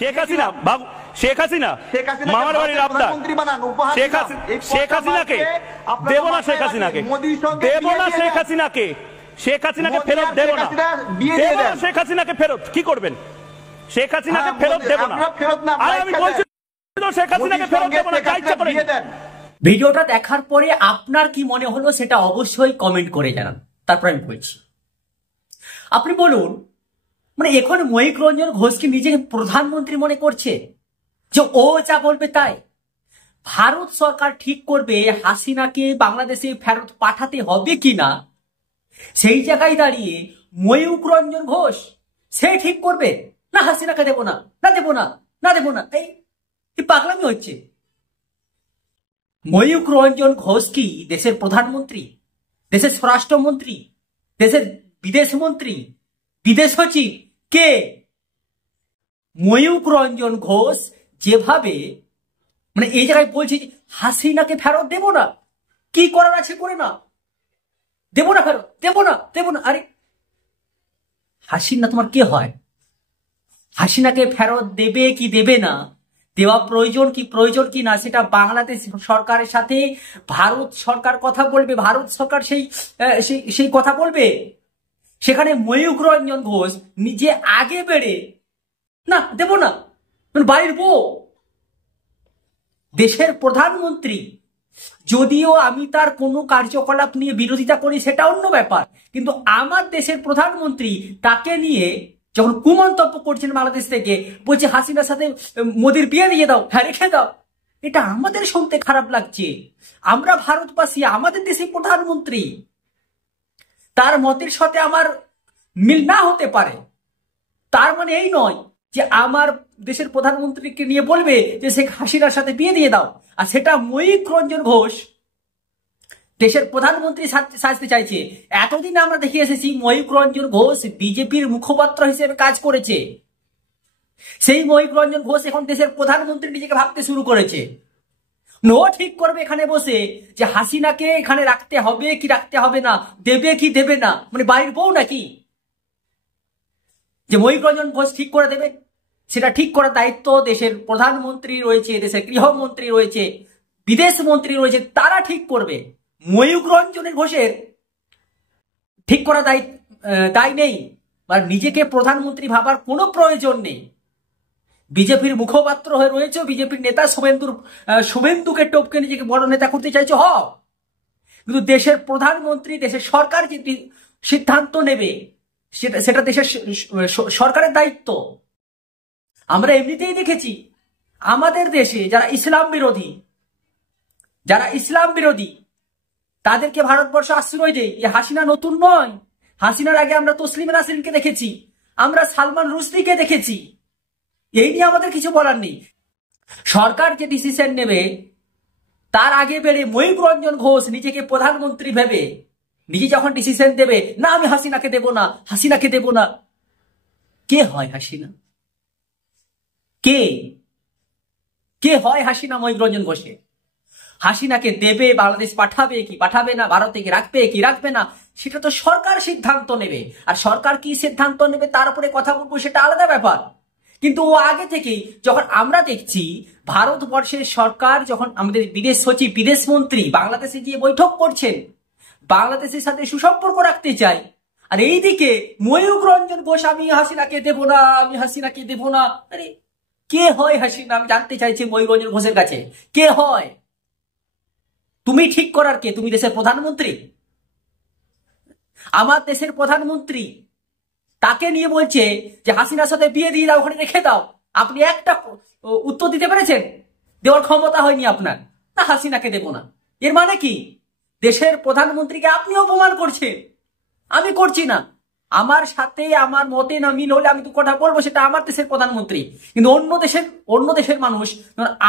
শেখ হাসিনা বাবু, শেখ হাসিনা মামার বাড়ির আবদার, শেখ হাসিনাকে দেব না, শেখ হাসিনাকে দেব না, শেখ হাসিনাকে, শেখ হাসিনাকে ফেরত দেব না, দেব না শেখ হাসিনাকে ফেরত। কি করবেন? শেখ হাসিনাকে ফেরত দেব না। আর আমি বলছি শেখ হাসিনাকে ফেরত দেব না, যা ইচ্ছা করে। ভিডিওটা দেখার পরে আপনার কি মনে হলো সেটা অবশ্যই কমেন্ট করে জানান। তারপর আমি বলছি, আপনি বলুন, মানে এখন মহিক রঞ্জন ঘোষ কি নিজেকে প্রধানমন্ত্রী মনে করছে যে ও যা বলবে তাই? ভারত সরকার ঠিক করবে হাসিনাকে বাংলাদেশে ফেরত পাঠাতে হবে কিনা, সেই জায়গায় দাঁড়িয়ে মহিক রঞ্জন ঘোষ সে ঠিক করবে না হাসিনাকে দেব না, না দেব না, না দেব না। এই পাগলামি হচ্ছে। মহিক রঞ্জন ঘোষ কি দেশের প্রধানমন্ত্রী, দেশের স্বরাষ্ট্রমন্ত্রী, দেশের বিদেশ মন্ত্রী, বিদেশ সচিব? কে? মহিক রঞ্জন ঘোষ যেভাবে মানে এই জায়গায় বলছে হাসিনাকে ফেরত দেব না, কি করার আছে করে না, দেব না ফেরত, দেব না, দেব না। আরে হাসিনা তোমার কে হয়? হাসিনাকে ফেরত দেবে কি দেবে না, দেওয়া প্রয়োজন কি না, সেটা বাংলাদেশ সরকারের সাথে ভারত সরকার কথা বলবে, ভারত সরকার সেই কথা বলবে। সেখানে মহিক রঞ্জন ঘোষ নিজে আগে বেড়ে না দেব না, বাড়ির বউ, দেশের প্রধানমন্ত্রী। যদিও আমি তার কোনো কার্যকলাপ নিয়ে বিরোধিতা করি সেটা অন্য ব্যাপার, কিন্তু আমার দেশের প্রধানমন্ত্রী তাকে নিয়ে যখন কুমন্তব্য করছেন বাংলাদেশ থেকে, বলছে হাসিনার সাথে মোদির বিয়ে দিয়ে দাও, হ্যাঁ রেখে দাও, এটা আমাদের শুনতে খারাপ লাগছে। আমরা ভারতবাসী, আমাদের দেশের প্রধানমন্ত্রী, তার মতের সাথে আমার মিল না হতে পারে, তার মানে এই নয় যে আমার দেশের প্রধানমন্ত্রীকে নিয়ে বলবে যে শেখ হাসিনার সাথে বিয়ে দিয়ে দাও। আর সেটা মহিক রঞ্জন ঘোষ দেশের প্রধানমন্ত্রী সাজতে চাইছে। এতদিন আমরা দেখে এসেছি মহিক রঞ্জন ঘোষ বিজেপির মুখপাত্র হিসেবে কাজ করেছে। সেই মহিক রঞ্জন ঘোষ এখন দেশের প্রধানমন্ত্রী নিজেকে ভাবতে শুরু করেছে। ও ঠিক করবে এখানে বসে যে হাসিনাকে এখানে রাখতে হবে কি রাখতে হবে না, দেবে কি দেবে না, মানে বাড়ির বউ নাকি যে মহিক রঞ্জন ঘোষ ঠিক করে দেবে? সেটা ঠিক করার দায়িত্ব দেশের প্রধানমন্ত্রী রয়েছে, দেশের গৃহমন্ত্রী রয়েছে, বিদেশ মন্ত্রী রয়েছে, তারা ঠিক করবে। মহিক রঞ্জন ঘোষের ঠিক করার দায় নেই, বা নিজেকে প্রধানমন্ত্রী ভাবার কোনো প্রয়োজন নেই। বিজেপির মুখপাত্র হয়ে রয়েছে, বিজেপির নেতা শুভেন্দুকে টপকে নিজেকে বড় নেতা করতে চাইছে, কিন্তু দেশের প্রধানমন্ত্রী, দেশের সরকার যে সিদ্ধান্ত নেবে সেটা দেশের সরকারের দায়িত্ব। আমরা এমনিতেই দেখেছি আমাদের দেশে যারা ইসলাম বিরোধী তাদেরকে ভারতবর্ষ আশ্রয় দেয়। হাসিনা নতুন নয়, হাসিনার আগে আমরা তসলিমা নাসরিনকে দেখেছি, আমরা সালমান রুশদিকে দেখেছি। এই নিয়ে আমাদের কিছু বলার নেই। সরকার যে ডিসিশন নেবে তার আগে বেড়ে মহিক রঞ্জন ঘোষ নিজেকে প্রধানমন্ত্রী ভেবে নিজে যখন ডিসিশন দেবে, না আমি হাসিনাকে দেব না, হাসিনাকে দেব না। কে হয় হাসিনা? কে হয় হাসিনা মহিক রঞ্জন ঘোষে? হাসিনাকে দেবে, বাংলাদেশ পাঠাবে কি পাঠাবে না, ভারত থেকে রাখবে কি রাখবে না, সেটা তো সরকার সিদ্ধান্ত নেবে। আর সরকার কি সিদ্ধান্ত নেবে তার উপরে কথা বলবো, সেটা আলাদা ব্যাপার। কিন্তু ও আগে থেকেই যখন আমরা দেখছি ভারতবর্ষের সরকার, যখন আমাদের বিদেশ সচিব, বিদেশ মন্ত্রী বাংলাদেশে গিয়ে বৈঠক করছেন, বাংলাদেশের সাথে সুসম্পর্ক রাখতে চাই, আর এইদিকে মহিক রঞ্জন ঘোষ আমি হাসিনাকে দেব না, আমি হাসিনাকে দেব না। আরে কে হয় হাসিনা? আমি জানতে চাইছি মহিক রঞ্জন ঘোষের কাছে কে হয়? তুমি ঠিক করার কে? তুমি দেশের প্রধানমন্ত্রী। আমার দেশের প্রধানমন্ত্রী তাকে নিয়ে বলছে যে হাসিনার সাথে বিয়ে দিয়ে দাও, ওখানে রেখে দাও। আপনি একটা উত্তর দিতে পেরেছেন? দেওয়ার ক্ষমতা হয়নি আপনার। না হাসিনাকে দেব না, এর মানে কি দেশের প্রধানমন্ত্রীকে আপনি অপমান করছেন? আমি করছি না। আমার সাথে আমার মতে না মিল হলে আমি তো কথা বলবো, সেটা আমার দেশের প্রধানমন্ত্রী। কিন্তু অন্য দেশের মানুষ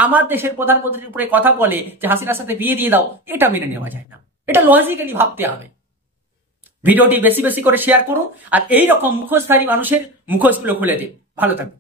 আমার দেশের প্রধানমন্ত্রীর উপরে কথা বলে যে হাসিনার সাথে বিয়ে দিয়ে দাও, এটা মেনে নেওয়া যায় না। এটা লজিক্যালি ভাবতে হবে। ভিডিওটি বেশি বেশি করে শেয়ার করুন, আর এইরকম মুখোশধারী মানুষের মুখোশগুলো খুলে দিন। ভালো থাকবেন।